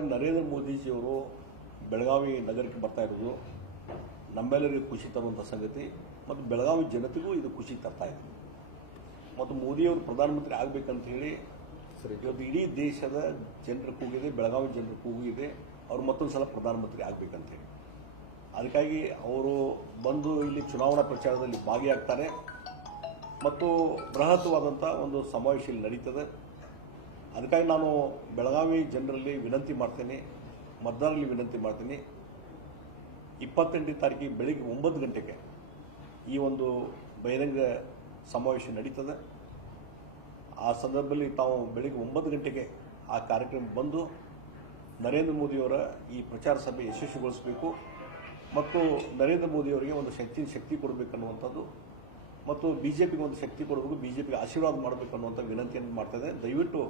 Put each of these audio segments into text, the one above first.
ಪ್ರಧಾನಿ ನರೇಂದ್ರ ಮೋದಿಜಿಯವರು ಬೆಳಗಾವಿ ನಗರಕ್ಕೆ ಬರ್ತಾ ಇರೋದು ನಮ್ಮೆಲ್ಲರಿಗೂ ಖುಷಿ ತರುವಂಥ ಸಂಗತಿ. ಮತ್ತು ಬೆಳಗಾವಿ ಜನತೆಗೂ ಇದು ಖುಷಿ ತರ್ತಾ ಇದೆ. ಮತ್ತು ಮೋದಿಯವರು ಪ್ರಧಾನಮಂತ್ರಿ ಆಗಬೇಕಂತ ಹೇಳಿ ಸರಿ. ಇವತ್ತು ಇಡೀ ದೇಶದ ಜನರ ಕೂಗಿದೆ ಬೆಳಗಾವಿ ಜನರ ಕೂಗಿದೆ. ಅವರು ಮತ್ತೊಂದು ಸಲ ಪ್ರಧಾನಮಂತ್ರಿ ಆಗಬೇಕಂತೇಳಿ ಅದಕ್ಕಾಗಿ ಅವರು ಬಂದು ಇಲ್ಲಿ ಚುನಾವಣಾ ಪ್ರಚಾರದಲ್ಲಿ ಭಾಗಿಯಾಗ್ತಾರೆ. ಮತ್ತು ಬೃಹತ್ವಾದಂಥ ಒಂದು ಸಮಾವೇಶ ಇಲ್ಲಿ ನಡೀತದೆ. ಅದಕ್ಕಾಗಿ ನಾನು ಬೆಳಗಾವಿ ಜನರಲ್ಲಿ ವಿನಂತಿ ಮಾಡ್ತೇನೆ, ಮತದಾರರಲ್ಲಿ ವಿನಂತಿ ಮಾಡ್ತೀನಿ. ಇಪ್ಪತ್ತೆಂಟನೇ ತಾರೀಕಿಗೆ ಬೆಳಿಗ್ಗೆ ಒಂಬತ್ತು ಗಂಟೆಗೆ ಈ ಒಂದು ಬಹಿರಂಗ ಸಮಾವೇಶ ನಡೀತದೆ. ಆ ಸಂದರ್ಭದಲ್ಲಿ ತಾವು ಬೆಳಿಗ್ಗೆ ಒಂಬತ್ತು ಗಂಟೆಗೆ ಆ ಕಾರ್ಯಕ್ರಮ ಬಂದು ನರೇಂದ್ರ ಮೋದಿಯವರ ಈ ಪ್ರಚಾರ ಸಭೆ ಯಶಸ್ವಿಗೊಳಿಸಬೇಕು ಮತ್ತು ನರೇಂದ್ರ ಮೋದಿಯವರಿಗೆ ಒಂದು ಶಕ್ತಿ ಶಕ್ತಿ ಕೊಡಬೇಕನ್ನುವಂಥದ್ದು ಮತ್ತು ಬಿಜೆಪಿಗೆ ಒಂದು ಶಕ್ತಿ ಕೊಡಬೇಕು ಪಿಗೆ ಆಶೀರ್ವಾದ ಮಾಡಬೇಕು ಅನ್ನುವಂಥ ವಿನಂತಿಯನ್ನು ಮಾಡ್ತದೆ ದಯವಿಟ್ಟು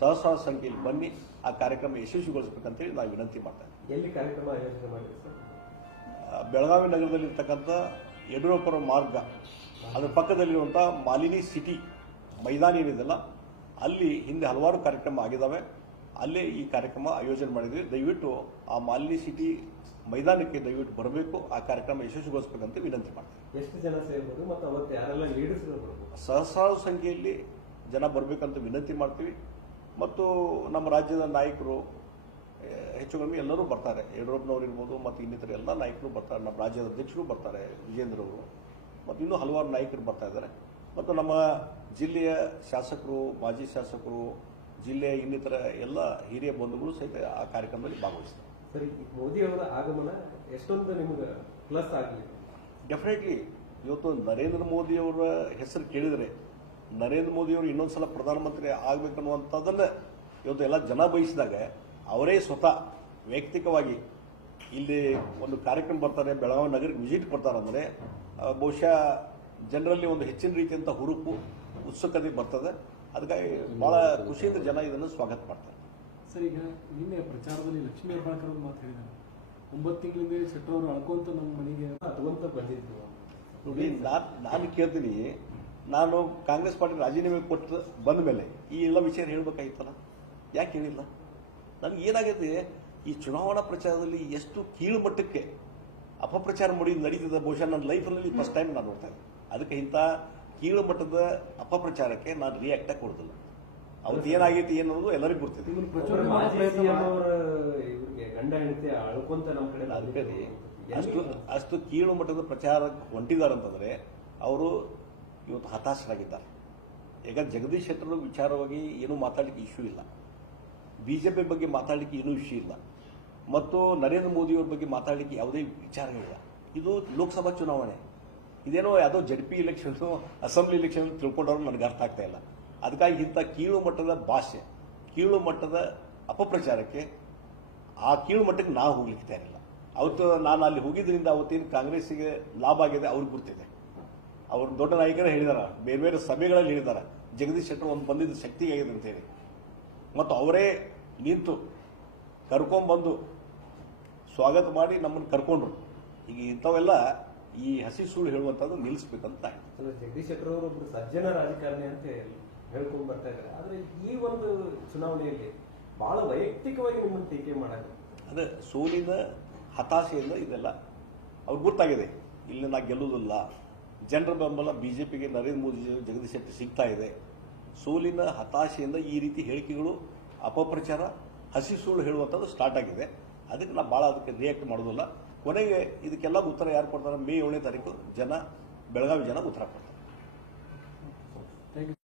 ಸಹಸ್ರಾರು ಸಂಖ್ಯೆಯಲ್ಲಿ ಬನ್ನಿ ಆ ಕಾರ್ಯಕ್ರಮ ಯಶಸ್ವಿಗೊಳಿಸಬೇಕಂತೇಳಿ ನಾವು ವಿನಂತಿ ಮಾಡ್ತಾ ಎಲ್ಲಿ ಕಾರ್ಯಕ್ರಮ ಆಯೋಜನೆ ಸರ್? ಬೆಳಗಾವಿ ಬೆಳಗಾವಿ ನಗರದಲ್ಲಿರ್ತಕ್ಕಂಥ ಯಡಿಯೂರಪ್ಪರ ಮಾರ್ಗ ಅದರ ಪಕ್ಕದಲ್ಲಿರುವಂಥ ಮಾಲಿನಿ ಸಿಟಿ ಮೈದಾನ ಏನಿದೆಯಲ್ಲ ಅಲ್ಲಿ ಹಿಂದೆ ಹಲವಾರು ಕಾರ್ಯಕ್ರಮ ಆಗಿದ್ದಾವೆ ಅಲ್ಲೇ ಈ ಕಾರ್ಯಕ್ರಮ ಆಯೋಜನೆ ಮಾಡಿದ್ವಿ. ದಯವಿಟ್ಟು ಆ ಮಾಲಿನಿ ಸಿಟಿ ಮೈದಾನಕ್ಕೆ ದಯವಿಟ್ಟು ಬರಬೇಕು. ಆ ಕಾರ್ಯಕ್ರಮ ಯಶಸ್ವಿಗೊಳಿಸಬೇಕಂತ ವಿನಂತಿ ಮಾಡ್ತೀನಿ ಎಷ್ಟು ಜನ ಸೇರ್ಬೋದು ಮತ್ತು ಅವತ್ತು ಯಾರೆಲ್ಲ ಸಹಸ್ರಾರು ಸಂಖ್ಯೆಯಲ್ಲಿ ಜನ ಬರಬೇಕಂತ ವಿನಂತಿ ಮಾಡ್ತೀವಿ. ಮತ್ತು ನಮ್ಮ ರಾಜ್ಯದ ನಾಯಕರು ಹೆಚ್ಚು ಕಡಿಮೆ ಎಲ್ಲರೂ ಬರ್ತಾರೆ. ಯಡಿಯೂರಪ್ಪನವ್ರು ಇರ್ಬೋದು ಮತ್ತು ಇನ್ನಿತರ ಎಲ್ಲ ನಾಯಕರು ಬರ್ತಾರೆ. ನಮ್ಮ ರಾಜ್ಯದ ಅಧ್ಯಕ್ಷರು ಬರ್ತಾರೆ ವಿಜೇಂದ್ರ ಅವರು. ಮತ್ತು ಇನ್ನೂ ಹಲವಾರು ನಾಯಕರು ಬರ್ತಾ ಇದ್ದಾರೆ. ಮತ್ತು ನಮ್ಮ ಜಿಲ್ಲೆಯ ಶಾಸಕರು ಮಾಜಿ ಶಾಸಕರು ಜಿಲ್ಲೆಯ ಇನ್ನಿತರ ಎಲ್ಲ ಹಿರಿಯ ಬಂಧುಗಳು ಸಹಿತ ಆ ಕಾರ್ಯಕ್ರಮದಲ್ಲಿ ಭಾಗವಹಿಸ್ತಾರೆ. ಸರಿ ಮೋದಿ ಅವರ ಆಗಮನ ಎಷ್ಟೊಂದು ನಿಮಗೆ ಪ್ಲಸ್ ಆಗಲಿ ಡೆಫಿನೆಟ್ಲಿ ಇವತ್ತು ನರೇಂದ್ರ ಮೋದಿಯವರ ಹೆಸರು ಕೇಳಿದರೆ ನರೇಂದ್ರ ಮೋದಿಯವರು ಇನ್ನೊಂದ್ಸಲ ಪ್ರಧಾನಮಂತ್ರಿ ಆಗ್ಬೇಕನ್ನುವಂಥದ್ದನ್ನ ಇವತ್ತು ಎಲ್ಲ ಜನ ಬಯಸಿದಾಗ ಅವರೇ ಸ್ವತಃ ವೈಯಕ್ತಿಕವಾಗಿ ಇಲ್ಲಿ ಒಂದು ಕಾರ್ಯಕ್ರಮ ಬರ್ತಾರೆ ಬೆಳಗಾವಿ ನಗರಕ್ಕೆ ವಿಸಿಟ್ ಕೊಡ್ತಾರೆ ಅಂದರೆ ಬಹುಶಃ ಜನರಲ್ಲಿ ಒಂದು ಹೆಚ್ಚಿನ ರೀತಿಯಂಥ ಹುರುಪು ಉತ್ಸುಕತೆ ಬರ್ತದೆ. ಅದಕ್ಕಾಗಿ ಬಹಳ ಖುಷಿಯಿಂದ ಜನ ಇದನ್ನು ಸ್ವಾಗತ ಮಾಡ್ತಾರೆ. ಸರ್ ಈಗ ನಿನ್ನೆ ಪ್ರಚಾರದಲ್ಲಿ ಲಕ್ಷ್ಮೀ ಹೆಬ್ಬಾಳ್ಕರ್ ಅವರು ಮಾತು ಹೇಳಿದ್ದಾರೆ ಒಂಬತ್ತು ತಿಂಗಳಿಂದ ಶೆಟ್ಟರ್ ಅವರು ಅಳ್ಕೊಂತ ನಮ್ಮ ಮನೆಗೆ ಅದುವಂತ ಬಂದಿದ್ದು ನೋಡಿ ನಾನು ನಾನು ಕೇಳ್ತೀನಿ ನಾನು ಕಾಂಗ್ರೆಸ್ ಪಾರ್ಟಿ ರಾಜೀನಾಮೆ ಕೊಟ್ಟು ಬಂದ ಮೇಲೆ ಈ ಎಲ್ಲ ವಿಷಯ ಹೇಳಬೇಕಾಗಿತ್ತಲ್ಲ ಯಾಕೆ ಹೇಳಿಲ್ಲ? ನನಗೆ ಏನಾಗಿದೆ ಈ ಚುನಾವಣಾ ಪ್ರಚಾರದಲ್ಲಿ ಎಷ್ಟು ಕೀಳುಮಟ್ಟಕ್ಕೆ ಅಪಪ್ರಚಾರ ಮಾಡಿ ನಡೀತಿದ್ದ ಬಹುಶಃ ನನ್ನ ಲೈಫಲ್ಲಿ ಫಸ್ಟ್ ಟೈಮ್ ನಾನು ನೋಡ್ತಾ ಇದ್ದೆ ಅದಕ್ಕೆ ಇಂಥ ಕೀಳುಮಟ್ಟದ ಅಪಪ್ರಚಾರಕ್ಕೆ ನಾನು ರಿಯಾಕ್ಟ್ ಕೊಡೋದಿಲ್ಲ. ಅವತ್ತು ಏನಾಗೈತಿ ಅನ್ನೋದು ಎಲ್ಲರಿಗೂ ಗೊತ್ತಿದೆ. ಅಷ್ಟು ಅಷ್ಟು ಕೀಳು ಮಟ್ಟದ ಪ್ರಚಾರ ಹೊಂಟಿದ್ದಾರೆ ಅವರು ಇವತ್ತು ಹತಾಶರಾಗಿದ್ದಾರೆ. ಈಗ ಜಗದೀಶ್ ಶೆಟ್ಟರ್ ವಿಚಾರವಾಗಿ ಏನೂ ಮಾತಾಡಲಿಕ್ಕೆ ಇಶ್ಯೂ ಇಲ್ಲ. ಬಿ ಜೆ ಪಿ ಬಗ್ಗೆ ಮಾತಾಡಲಿಕ್ಕೆ ಏನೂ ಇಶ್ಯೂ ಇಲ್ಲ. ಮತ್ತು ನರೇಂದ್ರ ಮೋದಿಯವ್ರ ಬಗ್ಗೆ ಮಾತಾಡಲಿಕ್ಕೆ ಯಾವುದೇ ವಿಚಾರಗಳಿಲ್ಲ ಇದು ಲೋಕಸಭಾ ಚುನಾವಣೆ. ಇದೇನೋ ಯಾವುದೋ Z P election assembly election ತಿಳ್ಕೊಂಡವ್ರು ನನಗೆ ಅರ್ಥ ಆಗ್ತಾ ಇಲ್ಲ. ಅದಕ್ಕಾಗಿ ಇಂಥ ಕೀಳು ಮಟ್ಟದ ಭಾಷೆ, ಕೀಳು ಮಟ್ಟದ ಅಪಪ್ರಚಾರಕ್ಕೆ ಆ ಕೀಳು ಮಟ್ಟಕ್ಕೆ ನಾವು ಹೋಗ್ಲಿಕ್ಕೆ ತಯಾರಿಲ್ಲ. ಅವತ್ತು ನಾನು ಅಲ್ಲಿ ಹೋಗಿದ್ದರಿಂದ ಅವತ್ತೇನು ಕಾಂಗ್ರೆಸ್ಸಿಗೆ ಲಾಭ ಆಗಿದೆ ಅವ್ರಿಗೆ ಗೊತ್ತಿದೆ. ಅವರು ದೊಡ್ಡ ನಾಯಕರೇ ಹೇಳಿದಾರ. ಬೇರೆ ಬೇರೆ ಸಭೆಗಳಲ್ಲಿ ಹೇಳಿದಾರ. ಜಗದೀಶ್ ಶೆಟ್ಟರ್ ಒಂದು ಬಂದಿದ್ದ ಶಕ್ತಿಗಾಗಿದೆ ಅಂತೇಳಿ ಮತ್ತು ಅವರೇ ನಿಂತು ಕರ್ಕೊಂಬಂದು ಸ್ವಾಗತ ಮಾಡಿ ನಮ್ಮನ್ನು ಕರ್ಕೊಂಡ್ರು. ಈಗ ಇಂಥವೆಲ್ಲ ಈ ಹಸಿ ಸುಳ್ಳು ಹೇಳುವಂಥದ್ದು ನಿಲ್ಲಿಸ್ಬೇಕಂತ ಜಗದೀಶ್ ಶೆಟ್ಟರ್ ಅವರು ಒಬ್ಬರು ಸಜ್ಜನ ರಾಜಕಾರಣಿ ಅಂತ ಹೇಳ್ಕೊಂಡು ಬರ್ತಾ ಇದ್ದಾರೆ. ಆದರೆ ಈ ಒಂದು ಚುನಾವಣೆಯಲ್ಲಿ ಬಹಳ ವೈಯಕ್ತಿಕವಾಗಿ ನಿಮ್ಮನ್ನು ಟೀಕೆ ಮಾಡಕ್ಕೆ ಅದೇ ಸೋಲಿನ ಹತಾಶೆಯಿಂದ ಇದೆಲ್ಲ ಅವ್ರಿಗೆ ಗೊತ್ತಾಗಿದೆ. ಇಲ್ಲಿ ನಾ ಗೆಲ್ಲುವುದಿಲ್ಲ. ಜನರ ಬೆಂಬಲ ಬಿಜೆಪಿಗೆ ನರೇಂದ್ರ ಮೋದಿ ಜಗದೀಶ್ ಶೆಟ್ಟಿ ಸಿಗ್ತಾ ಇದೆ. ಸೋಲಿನ ಹತಾಶೆಯಿಂದ ಈ ರೀತಿ ಹೇಳಿಕೆಗಳು, ಅಪಪ್ರಚಾರ, ಹಸಿ ಸುಳ್ಳು ಹೇಳುವಂಥದ್ದು ಸ್ಟಾರ್ಟ್ ಆಗಿದೆ. ಅದಕ್ಕೆ ನಾವು ಭಾಳ ಅದಕ್ಕೆ ರಿಯಾಕ್ಟ್ ಮಾಡೋದಿಲ್ಲ. ಕೊನೆಗೆ ಇದಕ್ಕೆಲ್ಲ ಉತ್ತರ ಯಾರು ಕೊಡ್ತಾರೆ? ಮೇ ಏಳನೇ ತಾರೀಕು ಜನ, ಬೆಳಗಾವಿ ಜನ ಉತ್ತರ ಕೊಡ್ತಾರೆ.